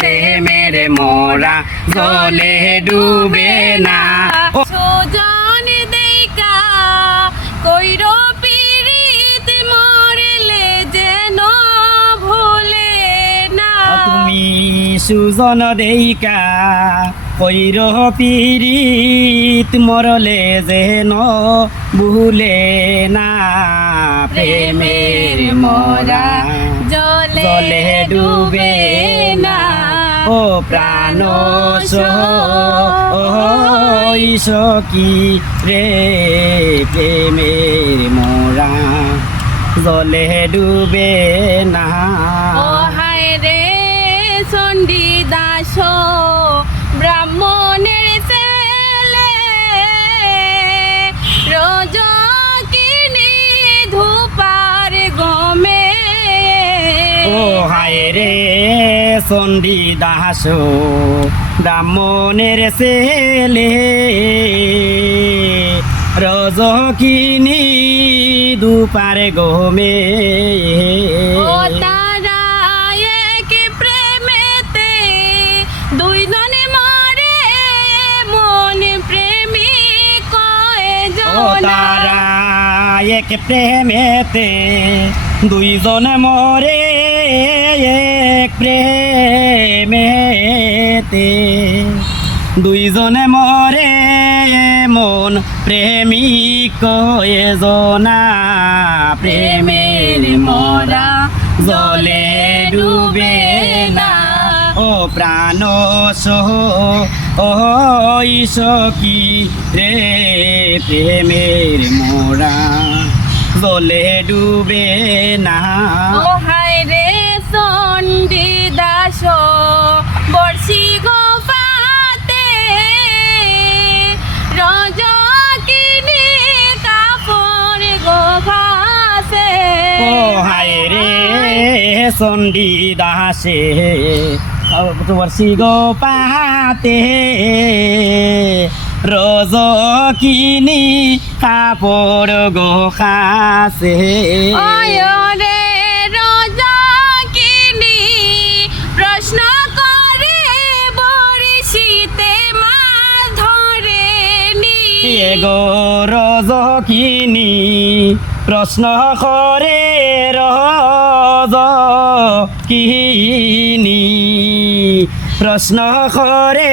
প্রেমের মোরা জলে ডুবে না। সুজন দেইকা কইর পিরিত মরলে যেন ভুলে না। তুমি সুজন দেইকা কইর পিরিত মরলে যেন ভুলে না। প্রেমের মোরা জলে ডুবে ও প্রাণ সকি রে প্রেমের মোরা জলে ডুবে না। ও হায় রে চণ্ডী দাস ব্রাহ্মণের ছেলে। রোজ কিনি ধূপার গমে। ও হায় রে চণ্ডী দাস ব্রাহ্মণের ছেলে। রজকিনী দুপারে গমে তারা এক প্রেমেতে দুইজনে মরে এক প্রেমেতে। দুইজন মরে মন প্রেমিক এজনা প্রেমের মরা জলে ডুবে না। ও প্রাণ সহ, ও সখী রে প্রেমের মোরা? জলে ডুবে না। ও হায় রে চণ্ডী দাস বর্ষি গোপাতে রজ কিনি কাপড় গোভাসে ও হায় রে চণ্ডী দাসে বর্ষি গো রজ কিনি কাপড় গো খাসে। অয় রে রজ কিনি প্রশ্ন করে বরিশিতে মা ধরে নি। এগো রজ কিনি প্রশ্ন করে রজ কিনি প্রশ্ন করে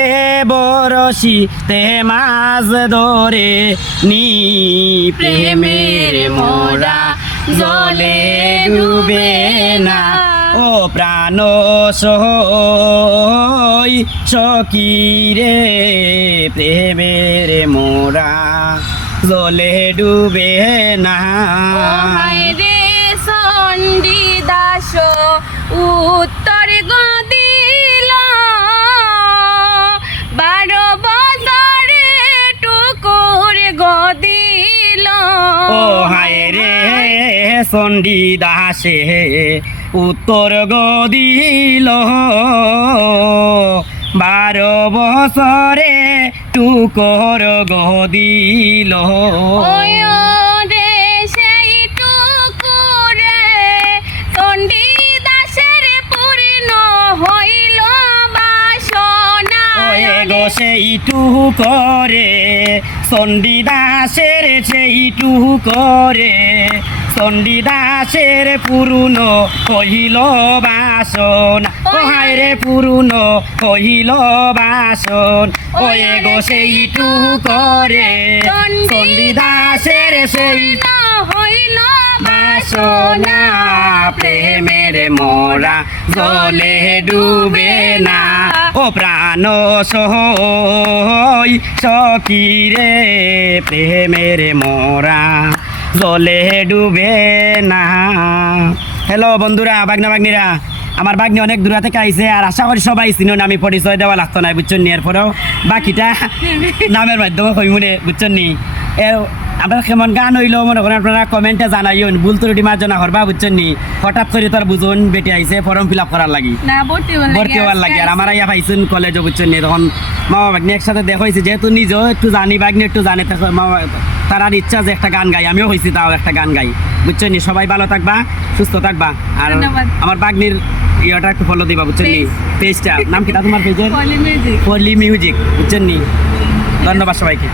বরশি তে মাছ ধরে নি। প্রেমের মোরা জলে ডুবে না। ও প্রাণ সই সখী রে, প্রেমের মোরা জলে ডুবে না। রে চণ্ডী দাস উত্তর গদিল। বারো বছরে টুকুর গদিল। ও হায় রে চণ্ডী দাসে উত্তর গদিল। বারো বছরে টুকর গদিল সেইটু করে চণ্ডীদাসের টুহু করে। চণ্ডীদাসের পুরুন কহিল বাসন। ও হায় রে পুরুন কহিল বাসন। ওয়ে গো সেইটু করে চণ্ডীদাসের সেই হইল বাসনা প্রেমের মোরা জলে ডুবে না। ও প্রাণ সহই সখী রে, প্রেমের মোরা জলে ডুবে না। হ্যালো বন্ধুরা বাগনা বাগনিরা আমার বাগনি অনেক দূরা থেকে আইছে আর আশা করি সবাই চিনুন, আমি পরিচয় দেওয়া লাগতো না, বুঝছেন নি? এরপরেও বাকিটা নামের মাধ্যমে কইমুনে বুঝছেন নি? আপনার কেমন গান হইল মনে করেন আপনারা কমেন্টে জানাইন ভুল ত্রুটি মার্জনা করবা বুঝছেন নি? হঠাৎ করে তোর বুঝুন বেটি আইছে ফর্ম ফিল আপ করার লাগি। ভর্তি হওয়ার লাগে আর আমার ইয়া পাইছেন কলেজও বুঝছেন নি? তখন মামা বাগনি একসাথে দেখাইছে যেহেতু নিজেও একটু জানি বাগনি একটু জানে মামা তারার ইচ্ছা যে একটা গান গাই আমিও হয়েছি তাও একটা গান গাই। বুঝছেন নি? সবাই ভালো থাকবা সুস্থ থাকবা। আর আমার বাগনির ইয়েটা একটু ফলো দিবা বুঝছেন নি? পেজটা নাম কি তোমার পেজের পলি মিউজিক বুঝছেন নি? ধন্যবাদ সবাইকে।